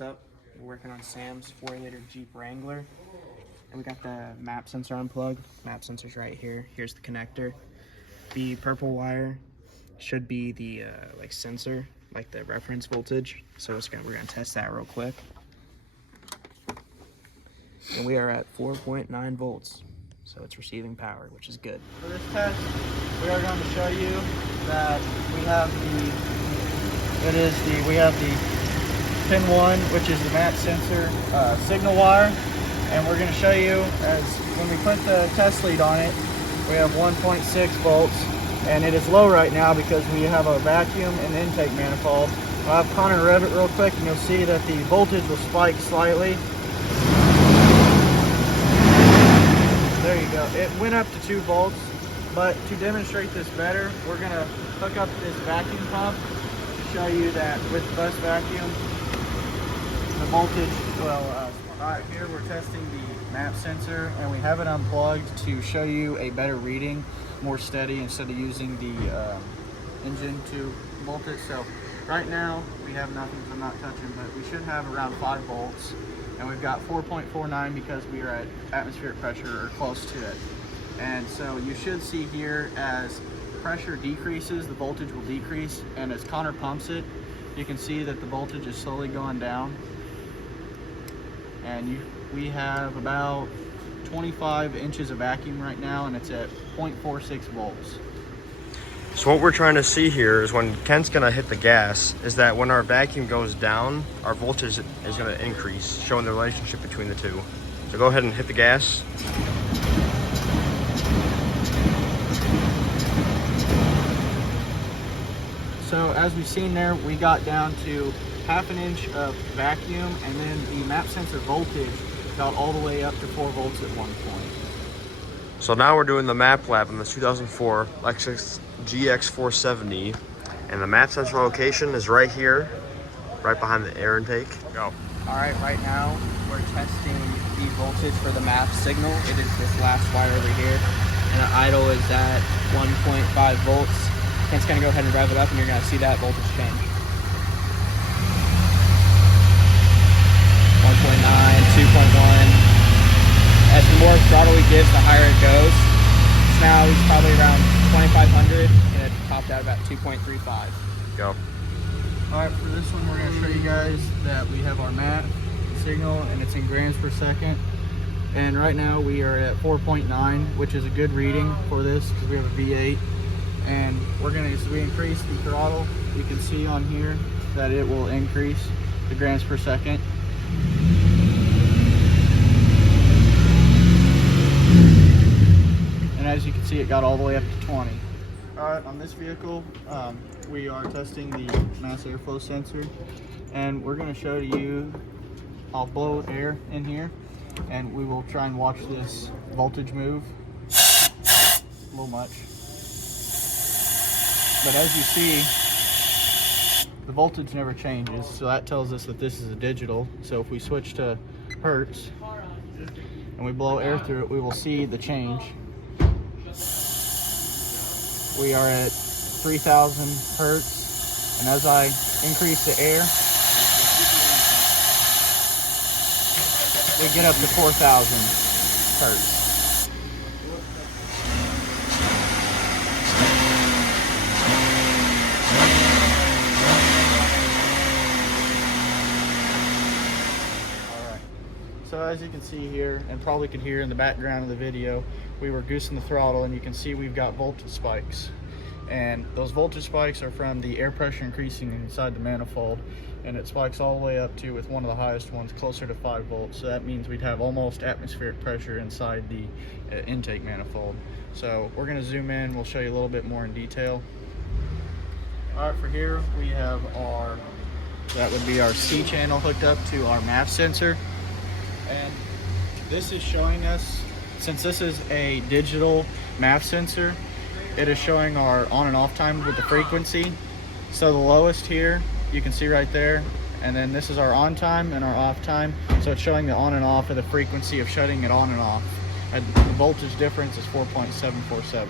What's up? We're working on Sam's 4-liter Jeep Wrangler, and we got the map sensor unplugged. Map sensor's right here. Here's the connector. The purple wire should be the like sensor, like the reference voltage. So we're gonna test that real quick. And we are at 4.9 volts, so it's receiving power, which is good. For this test, we are going to show you that we have the pin 1, which is the map sensor signal wire, and we're going to show you as when we put the test lead on it, we have 1.6 volts, and it is low right now because we have a vacuum and intake manifold. I'll have Connor rev it real quick, and you'll see that the voltage will spike slightly. There you go. It went up to 2 volts, but to demonstrate this better, we're going to hook up this vacuum pump to show you that with bus vacuum, the voltage will, right here we're testing the map sensor, and we have it unplugged to show you a better reading, more steady, instead of using the engine to volt it. So right now we have nothing, so I'm not touching, but we should have around 5 volts. And we've got 4.49 because we are at atmospheric pressure or close to it. And so you should see here, as pressure decreases, the voltage will decrease. And as Connor pumps it, you can see that the voltage is slowly going down. And we have about 25 inches of vacuum right now, and it's at 0.46 volts. So what we're trying to see here is when Kent's gonna hit the gas, is that when our vacuum goes down, our voltage is gonna increase, showing the relationship between the two. So go ahead and hit the gas. So as we've seen there, we got down to 1/2 inch of vacuum, and then the map sensor voltage got all the way up to 4 volts at one point. So now we're doing the map lab on the 2004 Lexus GX470, and the map sensor location is right here, right behind the air intake. Go. All right, right now we're testing the voltage for the map signal. It is this last wire over here, and the idle is at 1.5 volts. Kent's gonna go ahead and rev it up, and you're gonna see that voltage change. 1.9, 2.1. As the more throttle he gives, the higher it goes. So now he's probably around 2,500, and it topped out about 2.35. Go. All right, for this one, we're going to show you guys that we have our map signal, and it's in grams per second. And right now we are at 4.9, which is a good reading for this because we have a V8. And we're going to, as we increase the throttle, you can see on here that it will increase the grams per second. And as you can see, it got all the way up to 20. All right, on this vehicle, we are testing the mass airflow sensor, and we're going to show you, I'll blow air in here, and we will try and watch this voltage move. A little much. But as you see, the voltage never changes, so that tells us that this is a digital. So if we switch to hertz, and we blow air through it, we will see the change. We are at 3,000 hertz, and as I increase the air, we get up to 4,000 hertz. So as you can see here, and probably can hear in the background of the video, we were goosing the throttle, and you can see we've got voltage spikes. And those voltage spikes are from the air pressure increasing inside the manifold, and it spikes all the way up to, with one of the highest ones, closer to 5 volts. So that means we'd have almost atmospheric pressure inside the intake manifold. So we're gonna zoom in, we'll show you a little bit more in detail. All right, for here, we have that would be our C channel hooked up to our map sensor. And this is showing us, since this is a digital map sensor, it is showing our on and off time with the frequency. So the lowest here, you can see right there, and then this is our on time and our off time. So it's showing the on and off of the frequency of shutting it on and off. And the voltage difference is 4.747.